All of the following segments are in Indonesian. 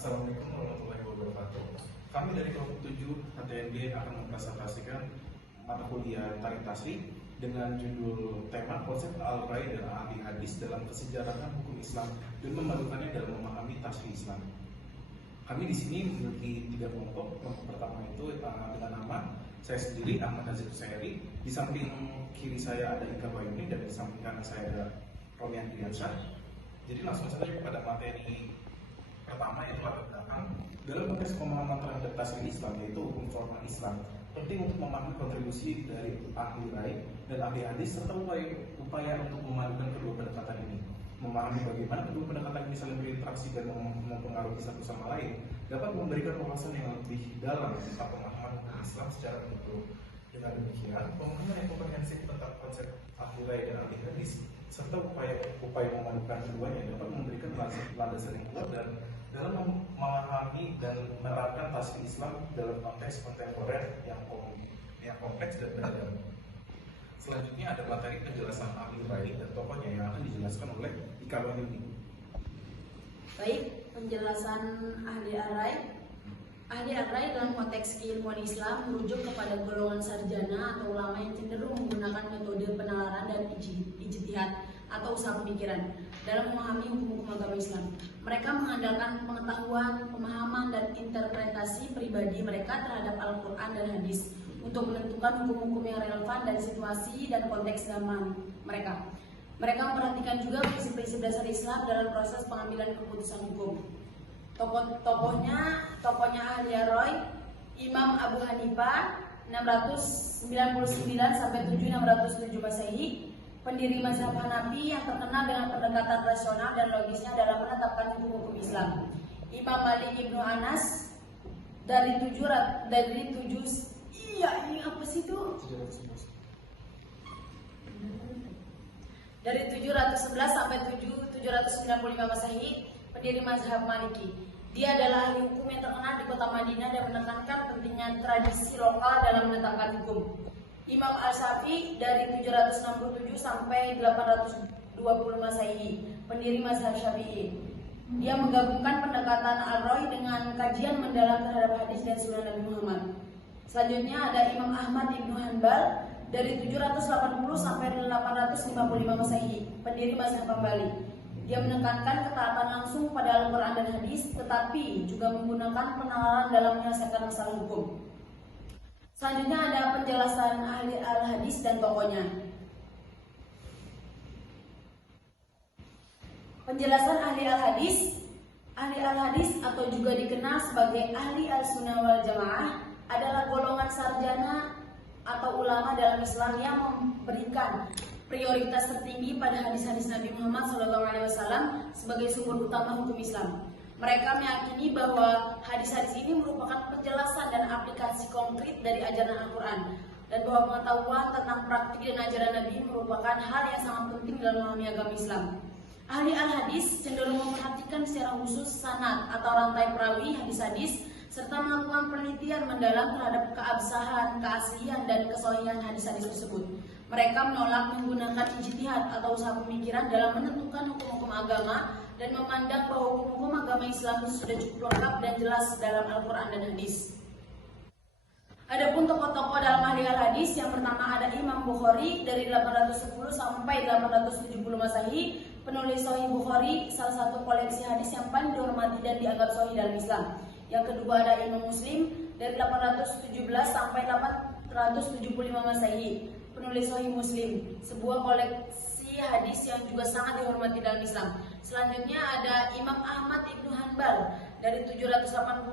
Assalamualaikum warahmatullahi wabarakatuh. Kami dari kelompok 7 HTND akan mempresentasikan mata kuliah Tarikh Tasrikh dengan judul tema konsep al-rai dan ahli hadis dalam kesejarahan hukum Islam dan memadukannya dalam memahami tasrikh Islam. Kami di sini memiliki 3 kelompok. Kelompok pertama itu dengan nama saya sendiri Ahmad Nazir Husairi. Di samping kiri saya ada Ika Bayuni dan di samping kanan saya ada Romian Diansyah. Jadi langsung saja kepada materi pertama, yaitu latar belakang. Dalam konteks pemahaman terhadap tasrikh Islam, yaitu hukum formal Islam, penting untuk memahami kontribusi dari ahli rai dan ahli hadis serta upaya untuk memadukan kedua pendekatan ini. Memahami bagaimana kedua pendekatan ini saling berinteraksi dan mempengaruhi satu sama lain dapat memberikan wawasan yang lebih dalam tentang pemahaman hukum Islam secara menyeluruh. Dengan demikian, pemahaman yang komprehensif tentang konsep ahli rai dan ahli hadis serta upaya memadukan keduanya dapat memberikan landasan yang kuat dan dalam memahami dan menerapkan tasrikh Islam dalam konteks kontemporer yang kompleks dan beragam. Selanjutnya ada materi penjelasan ahli rai dan tokohnya yang akan dijelaskan oleh Ika Bayuni. Baik, penjelasan ahli al-rai. Ahli al-rai dalam konteks keilmuan Islam merujuk kepada golongan sarjana atau ulama yang cenderung menggunakan metode penalaran dan ijtihad atau usaha pemikiran dalam memahami hukum-hukum agama Islam. Mereka mengandalkan pengetahuan, pemahaman, dan interpretasi pribadi mereka terhadap Al-Quran dan Hadis untuk menentukan hukum-hukum yang relevan dari situasi dan konteks zaman mereka. Mereka memperhatikan juga prinsip-prinsip dasar Islam dalam proses pengambilan keputusan hukum. Tokohnya ahli al-rai, Imam Abu Hanifah 699 sampai 607 Masehi, pendiri mazhab Hanafi yang terkenal dengan pendekatan rasional dan logisnya dalam menetapkan hukum-hukum Islam. Imam Malik Ibnu Anas dari 711 sampai 795 Masehi, pendiri mazhab Maliki. Dia adalah ahli hukum yang terkenal di kota Madinah dan menekankan pentingnya tradisi lokal dalam menetapkan hukum. Imam Al-Syafi'i dari 767 sampai 820 Masehi, pendiri mazhab Syafi'i. Dia menggabungkan pendekatan al-rai dengan kajian mendalam terhadap hadis dan sunnah Nabi Muhammad. Selanjutnya ada Imam Ahmad Ibnu Hanbal dari 780 sampai 855 Masehi, pendiri mazhab Hambali. Dia menekankan ketaatan langsung pada Al-Quran dan Hadis, tetapi juga menggunakan penalaran dalam menyelesaikan masalah hukum. Selanjutnya ada penjelasan ahli al-hadis dan tokohnya. Penjelasan ahli al-hadis atau juga dikenal sebagai ahli al-sunnah wal jamaah adalah golongan sarjana atau ulama dalam Islam yang memberikan prioritas tertinggi pada hadis-hadis Nabi Muhammad SAW sebagai sumber utama hukum Islam. Mereka meyakini bahwa hadis-hadis ini merupakan penjelasan dan aplikasi konkret dari ajaran Al-Quran, dan bahwa pengetahuan tentang praktik dan ajaran Nabi merupakan hal yang sangat penting dalam memahami agama Islam. Ahli al-hadis cenderung memperhatikan secara khusus sanad atau rantai perawi hadis-hadis serta melakukan penelitian mendalam terhadap keabsahan, keaslian, dan kesohihan hadis-hadis tersebut. Mereka menolak menggunakan ijtihad atau usaha pemikiran dalam menentukan hukum-hukum agama dan memandang bahwa hukum-hukum agama Islam sudah cukup lengkap dan jelas dalam Al-Quran dan Hadis. Adapun tokoh-tokoh dalam ahli al-hadis, yang pertama ada Imam Bukhari dari 810 sampai 870 Masehi, penulis Sahih Bukhari, salah satu koleksi hadis yang paling dihormati dan dianggap sahih dalam Islam. Yang kedua ada Imam Muslim dari 817 sampai 875 Masehi, penulis Sahih Muslim, sebuah koleksi hadis yang juga sangat dihormati dalam Islam. Selanjutnya ada Imam Ahmad Ibnu Hanbal dari 780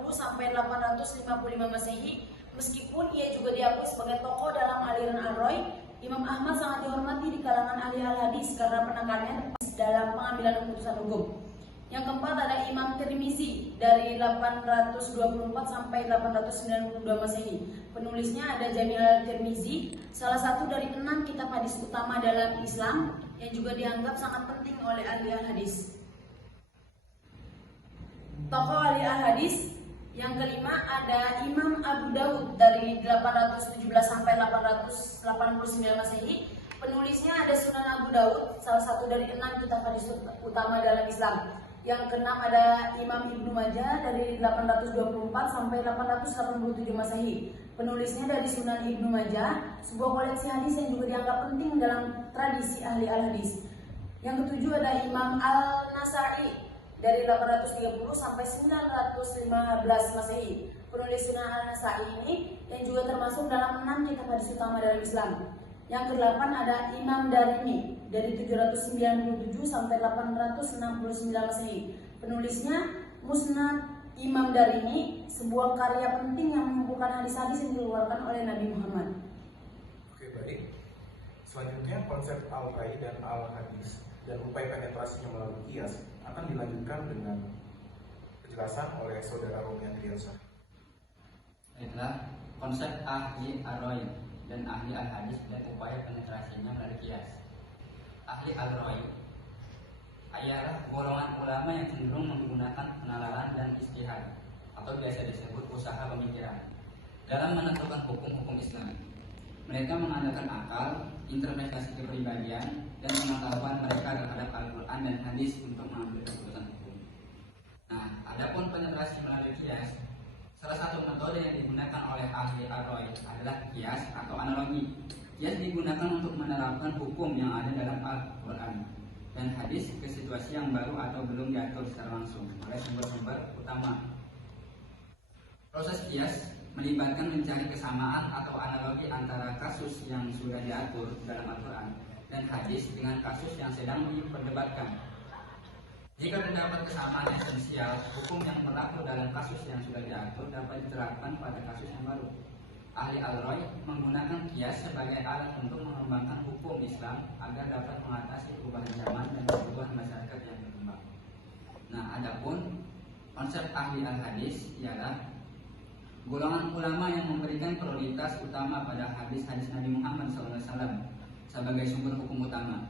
sampai 855 Masehi. Meskipun ia juga diakui sebagai tokoh dalam aliran al-rai, Imam Ahmad sangat dihormati di kalangan ahli al-hadis karena penekanannya dalam pengambilan keputusan hukum. Yang keempat ada Imam Tirmizi dari 824 sampai 892 Masehi. Penulisnya ada Jami' al-Tirmizi, salah satu dari 6 kitab hadis utama dalam Islam yang juga dianggap sangat penting oleh ahli al-hadis. Tokoh ahli al-hadis yang kelima ada Imam Abu Dawud dari 817 sampai 889 Masehi. Penulisnya ada Sunan Abu Dawud, salah satu dari 6 kitab hadis utama dalam Islam. Yang keenam ada Imam Ibnu Majah dari 824 sampai 887 Masehi. Penulisnya dari Sunan Ibnu Majah, sebuah koleksi hadis yang juga dianggap penting dalam tradisi ahli al-hadis. Yang ketujuh ada Imam Al-Nasa'i dari 830 sampai 915 Masehi. Penulis Sunan Al-Nasa'i ini yang juga termasuk dalam 6 kitab hadis utama dalam Islam. Yang kedelapan ada Imam Darimi dari 797 sampai 869 Masehi. Penulisnya Musnad Imam Darimi, sebuah karya penting yang mengumpulkan hadis-hadis yang dikeluarkan oleh Nabi Muhammad. Oke, baik. Selanjutnya konsep al-rai dan al-hadis dan upaya penetrasinya melalui qiyas akan dilanjutkan dengan penjelasan oleh saudara Romi Andriansyah. Itulah konsep ahli al-rai dan ahli al-hadis dan upaya penetrasinya melalui qiyas. Ahli al-rai ialah golongan ulama yang cenderung menggunakan penalaran dan ijtihad atau biasa disebut usaha pemikiran dalam menentukan hukum-hukum Islam. Mereka mengandalkan akal, interpretasi kepribadian, dan pengetahuan mereka terhadap Al-Quran dan hadis untuk mengambil keputusan hukum. Nah, adapun penetrasi melalui qiyas, salah satu metode yang digunakan oleh ahli al-rai adalah qiyas atau analogi. Qiyas digunakan untuk menerapkan hukum yang ada dalam Al-Quran dan hadis ke situasi yang baru atau belum diatur secara langsung oleh sumber-sumber utama. Proses qiyas melibatkan mencari kesamaan atau analogi antara kasus yang sudah diatur dalam Al-Quran dan hadis dengan kasus yang sedang diperdebatkan. Jika terdapat kesamaan esensial, hukum yang berlaku dalam kasus yang sudah diatur dapat diterapkan pada kasus yang baru. Ahli al-rai menggunakan qiyas sebagai alat untuk mengembangkan hukum Islam agar dapat mengatasi perubahan zaman dan kebutuhan masyarakat yang berkembang. Nah, adapun konsep ahli al-hadis ialah golongan ulama yang memberikan prioritas utama pada hadis-hadis Nabi Muhammad SAW sebagai sumber hukum utama.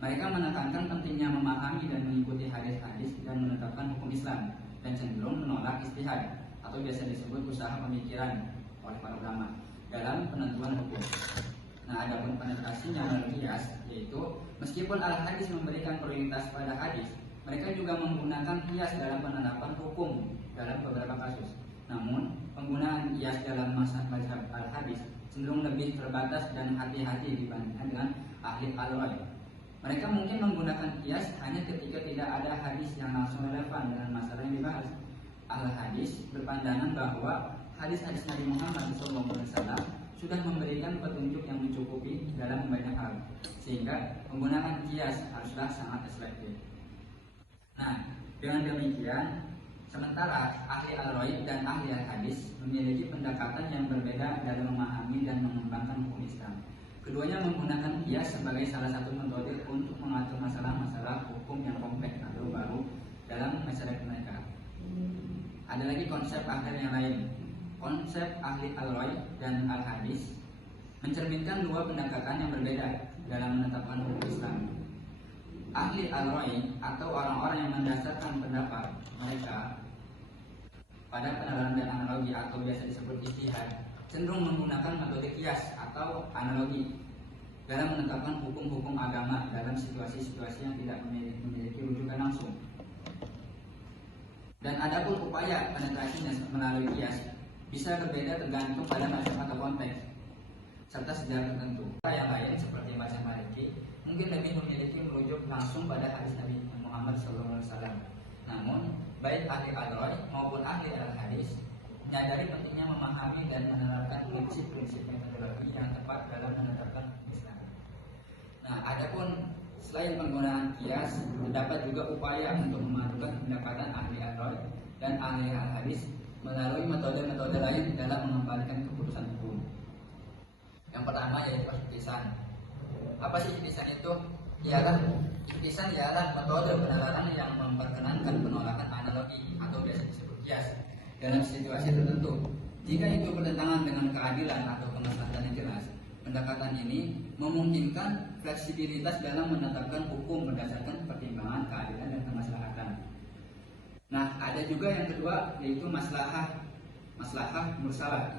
Mereka menekankan pentingnya memahami dan mengikuti hadis-hadis dan menetapkan hukum Islam dan cenderung menolak ijtihad atau biasa disebut usaha pemikiran oleh para ulama dalam penentuan hukum. Nah, adapun penetrasinya melalui qiyas, yaitu meskipun al-hadis memberikan prioritas pada hadis, mereka juga menggunakan qiyas dalam penerapan hukum dalam beberapa kasus. Namun, penggunaan qiyas dalam mazhab al-hadis cenderung lebih terbatas dan hati-hati dibandingkan dengan ahli al-rai. Mereka mungkin menggunakan qiyas hanya ketika tidak ada hadis yang langsung relevan dengan masalah yang dibahas. Al-hadis berpandangan bahwa hadis-hadis Nabi Muhammad SAW sudah memberikan petunjuk yang mencukupi dalam banyak hal, sehingga menggunakan qiyas haruslah sangat selektif. Nah, dengan demikian, sementara ahli al-rai dan ahli al-hadis memiliki pendekatan yang berbeda dalam memahami dan mengembangkan hukum Islam. Keduanya menggunakan qiyas sebagai salah satu metode untuk mengatur masalah-masalah hukum yang kompleks atau baru dalam masyarakat mereka. Ada lagi konsep ahli yang lain. Konsep ahli al-rai dan al-hadis mencerminkan dua pendekatan yang berbeda dalam menetapkan hukum Islam. Ahli al-rai atau orang-orang yang mendasarkan pendapat mereka pada penalaran dan analogi atau biasa disebut ijtihad cenderung menggunakan metode qiyas atau analogi dalam menetapkan hukum-hukum agama dalam situasi-situasi yang tidak memiliki rujukan langsung. Dan adapun upaya penetrasinya melalui qiyas bisa berbeda tergantung pada macam atau konteks serta sejarah tertentu. Yang lain seperti macam Maliki mungkin lebih memiliki merujuk langsung pada hadis Nabi Muhammad SAW. Namun, baik ahli al-rai maupun ahli al-hadis menyadari pentingnya memahami dan menerapkan prinsip-prinsip metodologi yang tepat dalam menetapkan Islam. Nah, adapun selain penggunaan qiyas, terdapat juga upaya untuk memadukan pendekatan ahli al-rai dan ahli al-hadis melalui metode-metode lain dalam mengembalikan keputusan hukum. Yang pertama yaitu ihtisan. Apa sih ihtisan itu? Ihtisan ialah metode penalaran yang memperkenankan penolakan analogi atau biasa disebut qiyas dalam situasi tertentu. Jika itu bertentangan dengan keadilan atau kemaslahatan yang jelas, pendekatan ini memungkinkan fleksibilitas dalam menetapkan hukum berdasarkan pertimbangan keadilan dan kemaslahatan. Nah, ada juga yang kedua yaitu maslahah mursalah.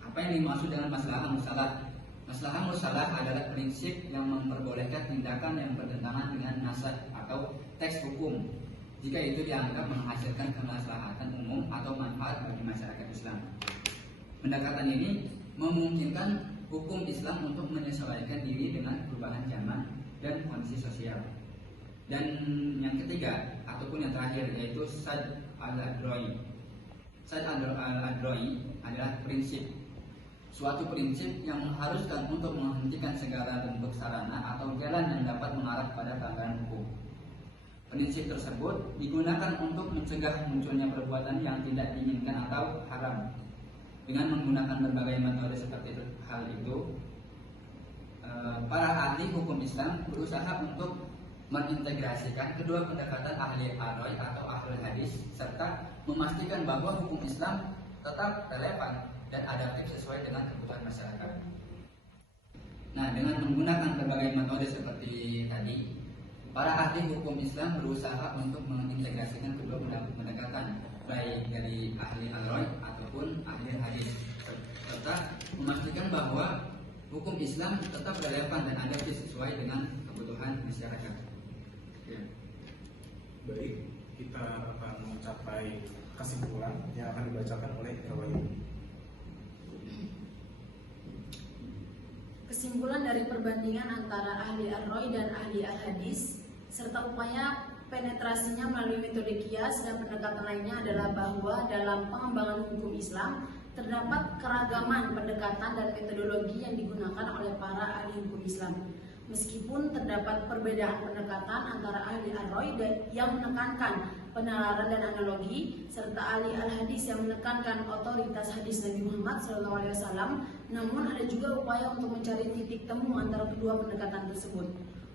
Apa yang dimaksud dengan maslahah mursalah? Maslahah mursalah adalah prinsip yang memperbolehkan tindakan yang bertentangan dengan nasad atau teks hukum jika itu dianggap menghasilkan kemaslahatan umum atau manfaat bagi masyarakat Islam. Pendekatan ini memungkinkan hukum Islam untuk menyesuaikan diri dengan perubahan zaman dan kondisi sosial. Dan yang ketiga ataupun yang terakhir yaitu Sadd al-Adroi. Sadd al-Adroi adalah prinsip, suatu prinsip yang mengharuskan untuk menghentikan segala bentuk sarana atau jalan yang dapat mengarah pada pelanggaran hukum. Prinsip tersebut digunakan untuk mencegah munculnya perbuatan yang tidak diinginkan atau haram. Dengan menggunakan berbagai metode seperti hal itu, para ahli hukum Islam berusaha untuk mengintegrasikan kedua pendekatan ahli al-Roi atau ahli hadis serta memastikan bahwa hukum Islam tetap relevan dan adaptif sesuai dengan kebutuhan masyarakat. Nah, dengan menggunakan berbagai metode seperti tadi, para ahli hukum Islam berusaha untuk mengintegrasikan kedua pendekatan, baik dari ahli al-Roi ataupun ahli hadis, serta memastikan bahwa hukum Islam tetap relevan dan adaptif sesuai dengan kebutuhan masyarakat. Baik, kita akan mencapai kesimpulan yang akan dibacakan oleh Irwai. Kesimpulan dari perbandingan antara ahli al-Roi dan ahli al-hadis serta upaya penetrasinya melalui metode kias dan pendekatan lainnya adalah bahwa dalam pengembangan hukum Islam terdapat keragaman pendekatan dan metodologi yang digunakan oleh para ahli hukum Islam. Meskipun terdapat perbedaan pendekatan antara ahli al-Roi yang menekankan penalaran dan analogi serta ahli al-hadis yang menekankan otoritas hadis Nabi Muhammad SAW, namun ada juga upaya untuk mencari titik temu antara kedua pendekatan tersebut.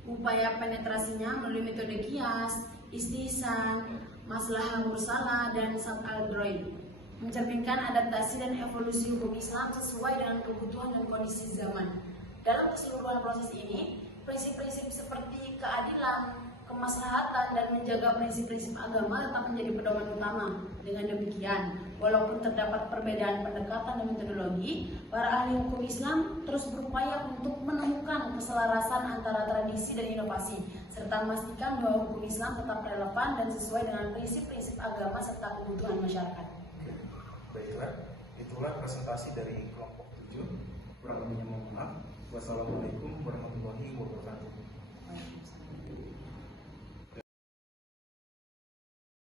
Upaya penetrasinya melalui metode kias, istihsan, maslahah mursalah, dan Sadd al-Adroi mencerminkan adaptasi dan evolusi hukum Islam sesuai dengan kebutuhan dan kondisi zaman. Dalam keseluruhan proses ini, prinsip-prinsip seperti keadilan, kemaslahatan, dan menjaga prinsip-prinsip agama tetap menjadi pedoman utama. Dengan demikian, walaupun terdapat perbedaan pendekatan dan metodologi, para ahli hukum Islam terus berupaya untuk menemukan keselarasan antara tradisi dan inovasi, serta memastikan bahwa hukum Islam tetap relevan dan sesuai dengan prinsip-prinsip agama serta kebutuhan masyarakat. Baiklah, itulah presentasi dari kelompok 7. Kurang lebihnya mohon maaf. Wassalamualaikum warahmatullahi wabarakatuh.